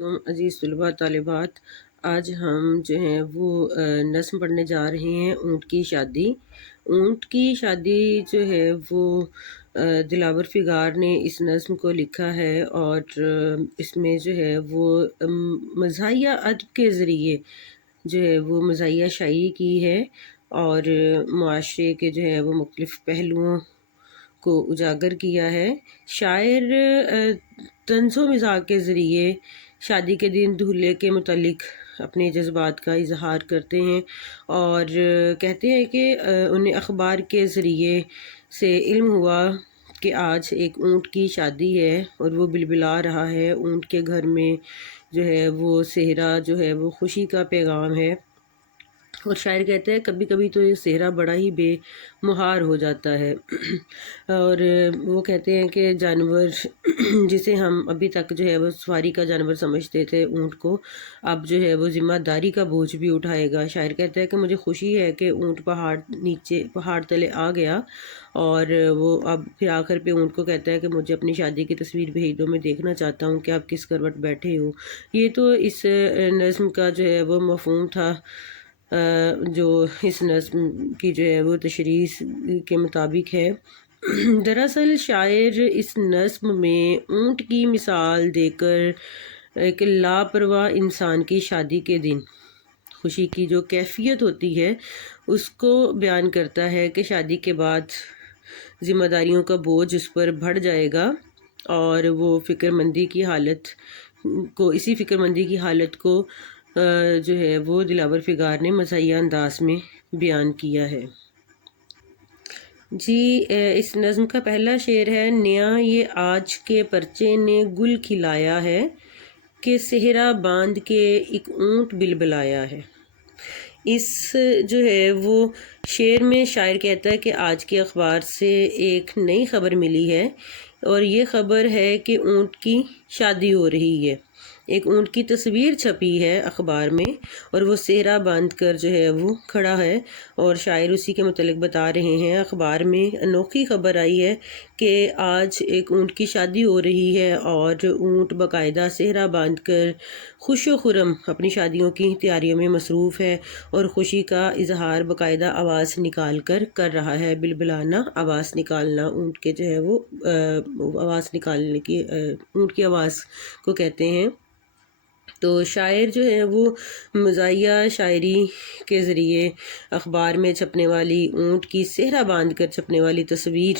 علیکم عزیز طلباء طالبات، آج ہم جو ہیں وہ نظم پڑھنے جا رہے ہیں اونٹ کی شادی۔ اونٹ کی شادی جو ہے وہ دلاور فگار نے اس نظم کو لکھا ہے، اور اس میں جو ہے وہ مزاحیہ ادب کے ذریعے جو ہے وہ مزاحیہ شاعری کی ہے، اور معاشرے کے جو ہے وہ مختلف پہلوؤں کو اجاگر کیا ہے۔ شاعر طنز و مزاح کے ذریعے شادی کے دن دولہے کے متعلق اپنے جذبات کا اظہار کرتے ہیں، اور کہتے ہیں کہ انہیں اخبار کے ذریعے سے علم ہوا کہ آج ایک اونٹ کی شادی ہے اور وہ بلبلا رہا ہے۔ اونٹ کے گھر میں جو ہے وہ صحرا جو ہے وہ خوشی کا پیغام ہے، اور شاعر کہتے ہیں کبھی کبھی تو یہ صحرا بڑا ہی بے مہار ہو جاتا ہے۔ اور وہ کہتے ہیں کہ جانور جسے ہم ابھی تک جو ہے وہ سواری کا جانور سمجھتے تھے اونٹ کو، اب جو ہے وہ ذمہ داری کا بوجھ بھی اٹھائے گا۔ شاعر کہتا ہے کہ مجھے خوشی ہے کہ اونٹ پہاڑ تلے آ گیا، اور وہ اب پھر آخر پہ اونٹ کو کہتا ہے کہ مجھے اپنی شادی کی تصویر بھیج دو، میں دیکھنا چاہتا ہوں کہ آپ کس کروٹ بیٹھے ہو۔ یہ تو اس نظم کا جو ہے وہ مفہوم تھا، جو اس نظم کی جو ہے وہ تشریح کے مطابق ہے۔ دراصل شاعر اس نظم میں اونٹ کی مثال دے کر ایک لاپرواہ انسان کی شادی کے دن خوشی کی جو کیفیت ہوتی ہے اس کو بیان کرتا ہے کہ شادی کے بعد ذمہ داریوں کا بوجھ اس پر بڑھ جائے گا، اور وہ اسی فکر مندی کی حالت کو جو ہے وہ دلاور فگار نے مزاحیہ انداز میں بیان کیا ہے۔ جی، اس نظم کا پہلا شعر ہے: نیا یہ آج کے پرچے نے گل کھلایا ہے، کہ صحرا باندھ کے ایک اونٹ بلبلایا ہے۔ اس جو ہے وہ شعر میں شاعر کہتا ہے کہ آج کے اخبار سے ایک نئی خبر ملی ہے، اور یہ خبر ہے کہ اونٹ کی شادی ہو رہی ہے۔ ایک اونٹ کی تصویر چھپی ہے اخبار میں، اور وہ صحرا باندھ کر جو ہے وہ کھڑا ہے، اور شاعر اسی کے متعلق بتا رہے ہیں اخبار میں انوکھی خبر آئی ہے کہ آج ایک اونٹ کی شادی ہو رہی ہے، اور اونٹ باقاعدہ صحرا باندھ کر خوش و خرم اپنی شادیوں کی تیاریوں میں مصروف ہے، اور خوشی کا اظہار باقاعدہ آواز نکال کر رہا ہے۔ بلبلانا، آواز نکالنا، اونٹ کے جو ہے وہ آواز نکالنے کی اونٹ کی آواز کو کہتے ہیں۔ تو شاعر جو ہے وہ مزاحیہ شاعری کے ذریعے اخبار میں چھپنے والی اونٹ کی صحرا باندھ کر چھپنے والی تصویر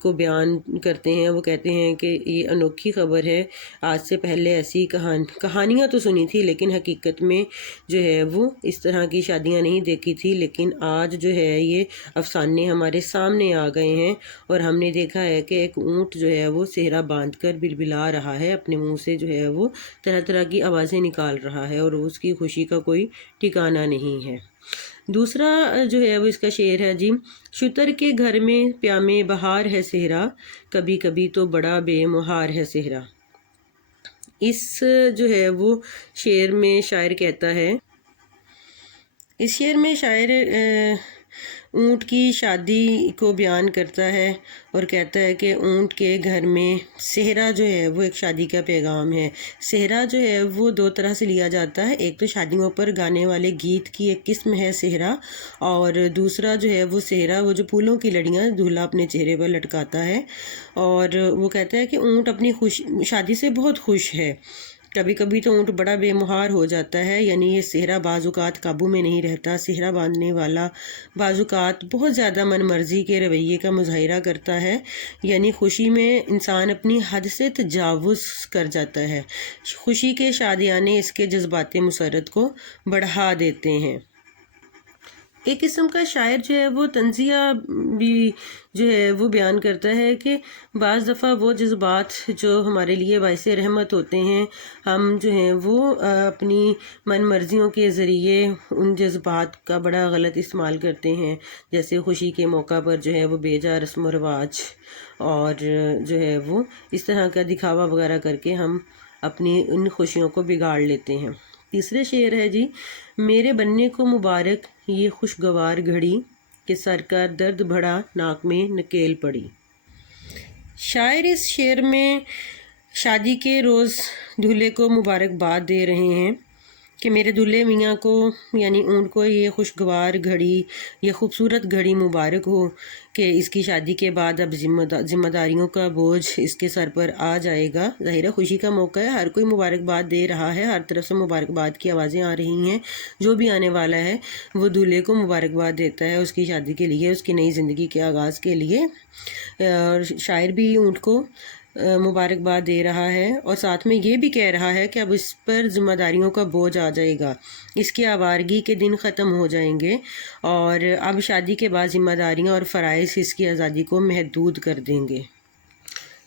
کو بیان کرتے ہیں۔ وہ کہتے ہیں کہ یہ انوکھی خبر ہے، آج سے پہلے ایسی کہانیاں تو سنی تھی، لیکن حقیقت میں جو ہے وہ اس طرح کی شادیاں نہیں دیکھی تھی، لیکن آج جو ہے یہ افسانے ہمارے سامنے آ گئے ہیں، اور ہم نے دیکھا ہے کہ ایک اونٹ جو ہے وہ صحرا باندھ کر بلبلا رہا ہے، اپنے منہ سے جو ہے وہ طرح طرح کی آوازیں نکال رہا ہے، اور اس کی خوشی کا کوئی ٹھکانہ نہیں ہے۔ دوسرا جو ہے وہ اس کا شعر ہے: جی، شتر کے گھر میں پیامے بہار ہے صحرا، کبھی کبھی تو بڑا بے مہار ہے صحرا۔ اس جو ہے وہ شعر میں شاعر کہتا ہے، اس شعر میں شاعر اونٹ کی شادی کو بیان کرتا ہے، اور کہتا ہے کہ اونٹ کے گھر میں صحرا جو ہے وہ ایک شادی کا پیغام ہے۔ صحرا جو ہے وہ دو طرح سے لیا جاتا ہے، ایک تو شادیوں پر گانے والے گیت کی ایک قسم ہے صحرا، اور دوسرا جو ہے وہ صحرا وہ جو پھولوں کی لڑیاں دولہا اپنے چہرے پر لٹکاتا ہے، اور وہ کہتا ہے کہ اونٹ اپنی شادی سے بہت خوش ہے۔ کبھی کبھی تو اونٹ بڑا بے مہار ہو جاتا ہے، یعنی یہ صحرا بعض اوقات قابو میں نہیں رہتا۔ صحرا باندھنے والا بعض اوقات بہت زیادہ من مرضی کے رویے کا مظاہرہ کرتا ہے، یعنی خوشی میں انسان اپنی حد سے تجاوز کر جاتا ہے۔ خوشی کے شادیانے اس کے جذبات مسرت کو بڑھا دیتے ہیں۔ ایک قسم کا شاعر جو ہے وہ طنزیہ بھی جو ہے وہ بیان کرتا ہے کہ بعض دفعہ وہ جذبات جو ہمارے لیے باعث رحمت ہوتے ہیں، ہم جو ہیں وہ اپنی من مرضیوں کے ذریعے ان جذبات کا بڑا غلط استعمال کرتے ہیں، جیسے خوشی کے موقع پر جو ہے وہ بے جا رسم و رواج اور جو ہے وہ اس طرح کا دکھاوا وغیرہ کر کے ہم اپنی ان خوشیوں کو بگاڑ لیتے ہیں۔ تیسرے شعر ہے: جی، میرے بننے کو مبارک یہ خوشگوار گھڑی، کہ سر کا درد بڑھا ناک میں نکیل پڑی۔ شاعر اس شعر میں شادی کے روز دولہے کو مبارکباد دے رہے ہیں کہ میرے دولہے میاں کو یعنی اونٹ کو یہ خوشگوار گھڑی، یہ خوبصورت گھڑی مبارک ہو کہ اس کی شادی کے بعد اب ذمہ داریوں کا بوجھ اس کے سر پر آ جائے گا۔ ظاہر ہے خوشی کا موقع ہے، ہر کوئی مبارکباد دے رہا ہے، ہر طرف سے مبارکباد کی آوازیں آ رہی ہیں۔ جو بھی آنے والا ہے وہ دولہے کو مبارکباد دیتا ہے اس کی شادی کے لیے، اس کی نئی زندگی کے آغاز کے لیے۔ اور شاعر بھی اونٹ کو مبارکباد دے رہا ہے اور ساتھ میں یہ بھی کہہ رہا ہے کہ اب اس پر ذمہ داریوں کا بوجھ آ جائے گا، اس کی آوارگی کے دن ختم ہو جائیں گے اور اب شادی کے بعد ذمہ داریاں اور فرائض اس کی آزادی کو محدود کر دیں گے۔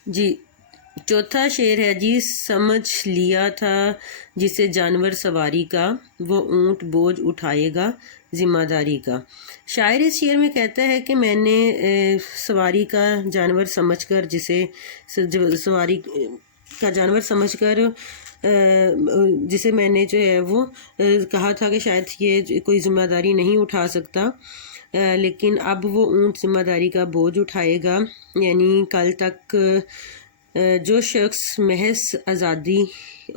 جی چوتھا شعر ہے جی، سمجھ لیا تھا جسے جانور سواری کا، وہ اونٹ بوجھ اٹھائے گا ذمہ داری کا۔ شاعر اس شعر میں کہتا ہے کہ میں نے سواری کا جانور سمجھ کر، جسے سواری کا جانور سمجھ کر جسے میں نے جو ہے وہ کہا تھا کہ شاید یہ کوئی ذمہ داری نہیں اٹھا سکتا، لیکن اب وہ اونٹ ذمہ داری کا بوجھ اٹھائے گا۔ یعنی کل تک جو شخص محض آزادی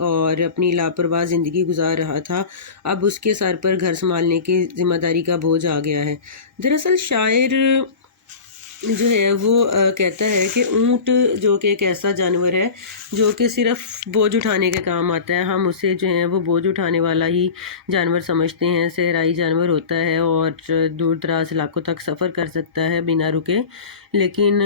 اور اپنی لاپرواہ زندگی گزار رہا تھا، اب اس کے سر پر گھر سنبھالنے کی ذمہ داری کا بوجھ آ گیا ہے۔ دراصل شاعر جو ہے وہ کہتا ہے کہ اونٹ جو کہ ایک ایسا جانور ہے جو کہ صرف بوجھ اٹھانے کے کام آتا ہے، ہم اسے جو ہے وہ بوجھ اٹھانے والا ہی جانور سمجھتے ہیں، صحرائی جانور ہوتا ہے اور دور دراز علاقوں تک سفر کر سکتا ہے بنا رکے، لیکن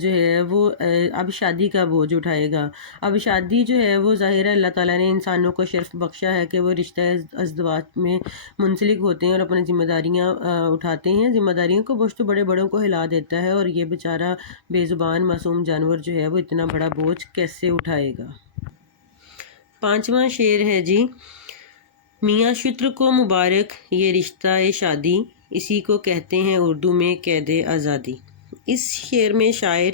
جو ہے وہ اب شادی کا بوجھ اٹھائے گا۔ اب شادی جو ہے وہ ظاہر ہے اللہ تعالیٰ نے انسانوں کو شرف بخشا ہے کہ وہ رشتہ ازدواج میں منسلک ہوتے ہیں اور اپنی ذمہ داریاں اٹھاتے ہیں۔ ذمہ داریوں کو بوجھ تو بڑے بڑوں کو ہلا دیتا ہے اور یہ بیچارہ بے زبان معصوم جانور جو ہے وہ اتنا بڑا بوجھ کیسے اٹھائے گا۔ پانچواں شعر ہے جی، میاں شتر کو مبارک یہ رشتہ شادی، اسی کو کہتے ہیں اردو میں قید آزادی۔ اس شعر میں شاعر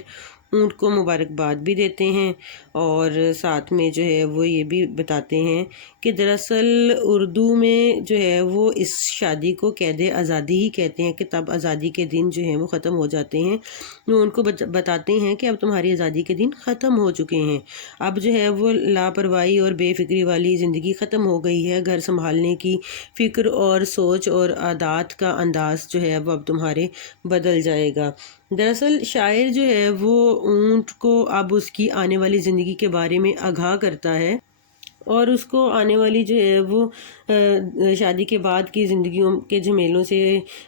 اونٹ کو مبارکباد بھی دیتے ہیں اور ساتھ میں جو ہے وہ یہ بھی بتاتے ہیں کہ دراصل اردو میں جو ہے وہ اس شادی کو قید آزادی ہی کہتے ہیں کہ تب آزادی کے دن جو ہیں وہ ختم ہو جاتے ہیں۔ وہ ان کو بتاتے ہیں کہ اب تمہاری آزادی کے دن ختم ہو چکے ہیں، اب جو ہے وہ لاپرواہی اور بے فکری والی زندگی ختم ہو گئی ہے، گھر سنبھالنے کی فکر اور سوچ اور عادات کا انداز جو ہے وہ اب تمہارے بدل جائے گا۔ دراصل شاعر جو ہے وہ اونٹ کو اب اس کی آنے والی زندگی کے بارے میں آگاہ کرتا ہے اور اس کو آنے والی جو ہے وہ شادی کے بعد کی زندگیوں کے جھمیلوں سے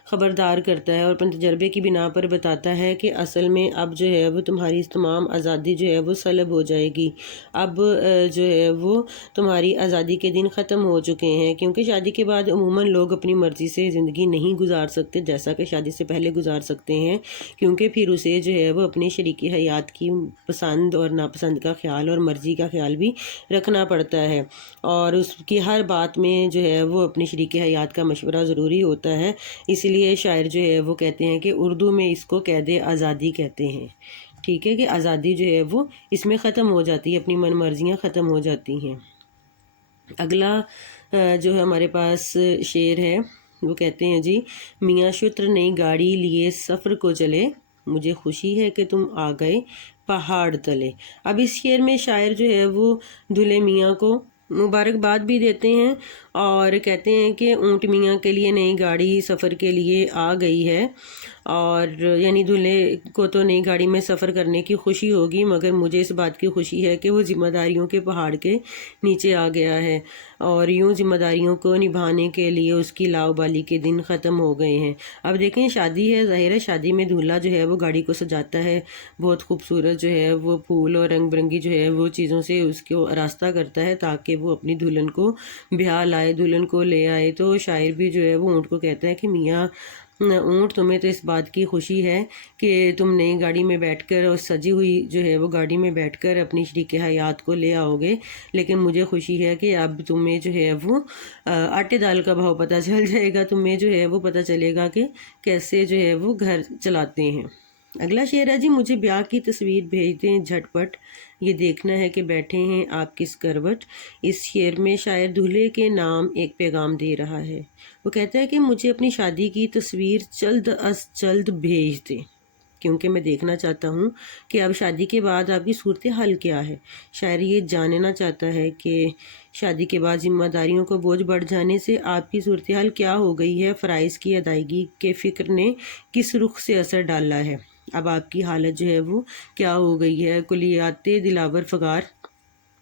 خبردار کرتا ہے اور اپنے تجربے کی بنا پر بتاتا ہے کہ اصل میں اب جو ہے وہ تمہاری تمام آزادی جو ہے وہ سلب ہو جائے گی، اب جو ہے وہ تمہاری آزادی کے دن ختم ہو چکے ہیں، کیونکہ شادی کے بعد عموماً لوگ اپنی مرضی سے زندگی نہیں گزار سکتے جیسا کہ شادی سے پہلے گزار سکتے ہیں، کیونکہ پھر اسے جو ہے وہ اپنے شریک حیات کی پسند اور ناپسند کا خیال اور مرضی کا خیال بھی رکھنا پڑتا ہے اور اس کی ہر بات میں جو ہے وہ اپنی شریک حیات کا مشورہ ضروری ہوتا ہے۔ اس لیے شاعر جو ہے وہ کہتے ہیں کہ اردو میں اس کو قید آزادی کہتے ہیں، ٹھیک ہے، کہ آزادی جو ہے وہ اس میں ختم ہو جاتی ہے، اپنی من مرضیاں ختم ہو جاتی ہیں۔ اگلا جو ہے ہمارے پاس شعر ہے وہ کہتے ہیں جی، میاں شتر نئی گاڑی لیے سفر کو چلے، مجھے خوشی ہے کہ تم آ گئے پہاڑ تلے۔ اب اس شعر میں شاعر جو ہے وہ دولہے میاں کو مبارکباد بھی دیتے ہیں اور کہتے ہیں کہ اونٹ میاں کے لیے نئی گاڑی سفر کے لیے آ گئی ہے اور یعنی دولہے کو تو نئی گاڑی میں سفر کرنے کی خوشی ہوگی، مگر مجھے اس بات کی خوشی ہے کہ وہ ذمہ داریوں کے پہاڑ کے نیچے آ گیا ہے اور یوں ذمہ داریوں کو نبھانے کے لیے اس کی لاؤبالی کے دن ختم ہو گئے ہیں۔ اب دیکھیں شادی ہے، ظاہر ہے شادی میں دولہا جو ہے وہ گاڑی کو سجاتا ہے، بہت خوبصورت جو ہے وہ پھول اور رنگ برنگی جو ہے وہ چیزوں سے اس کو آراستہ کرتا ہے تاکہ وہ اپنی دلہن کو بیاہ لائے، دلہن کو لے آئے۔ تو شاعر بھی جو ہے وہ اونٹ کو کہتا ہے کہ میاں اونٹ تمہیں تو اس بات کی خوشی ہے کہ تم نئی گاڑی میں بیٹھ کر اور سجی ہوئی جو ہے وہ گاڑی میں بیٹھ کر اپنی شریک حیات کو لے آؤ گے، لیکن مجھے خوشی ہے کہ اب تمہیں جو ہے وہ آٹے دال کا بھاؤ پتہ چل جائے گا، تمہیں جو ہے وہ پتہ چلے گا کہ کیسے جو ہے وہ گھر چلاتے ہیں۔ اگلا شعر ہے جی، مجھے بیاہ کی تصویر بھیج دیں جھٹ پٹ، یہ دیکھنا ہے کہ بیٹھے ہیں آپ کس کروٹ۔ اس شعر میں شاعر دولہے کے نام ایک پیغام دے رہا ہے، وہ کہتا ہے کہ مجھے اپنی شادی کی تصویر جلد از جلد بھیج دیں۔ کیونکہ میں دیکھنا چاہتا ہوں کہ اب شادی کے بعد آپ کی صورتحال کیا ہے۔ شاعر یہ جاننا چاہتا ہے کہ شادی کے بعد ذمہ داریوں کو بوجھ بڑھ جانے سے آپ کی صورتحال کیا ہو گئی ہے، فرائض کی ادائیگی کے فکر نے کس رخ سے اثر ڈالا ہے، اب آپ کی حالت جو ہے وہ کیا ہو گئی ہے۔ کلیات دلاور فغار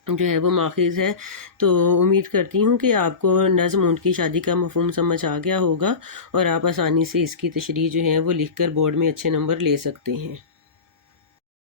جو ہے وہ ماخذ ہے۔ تو امید کرتی ہوں کہ آپ کو نظم اونٹ کی شادی کا مفہوم سمجھ آ گیا ہوگا اور آپ آسانی سے اس کی تشریح جو ہے وہ لکھ کر بورڈ میں اچھے نمبر لے سکتے ہیں۔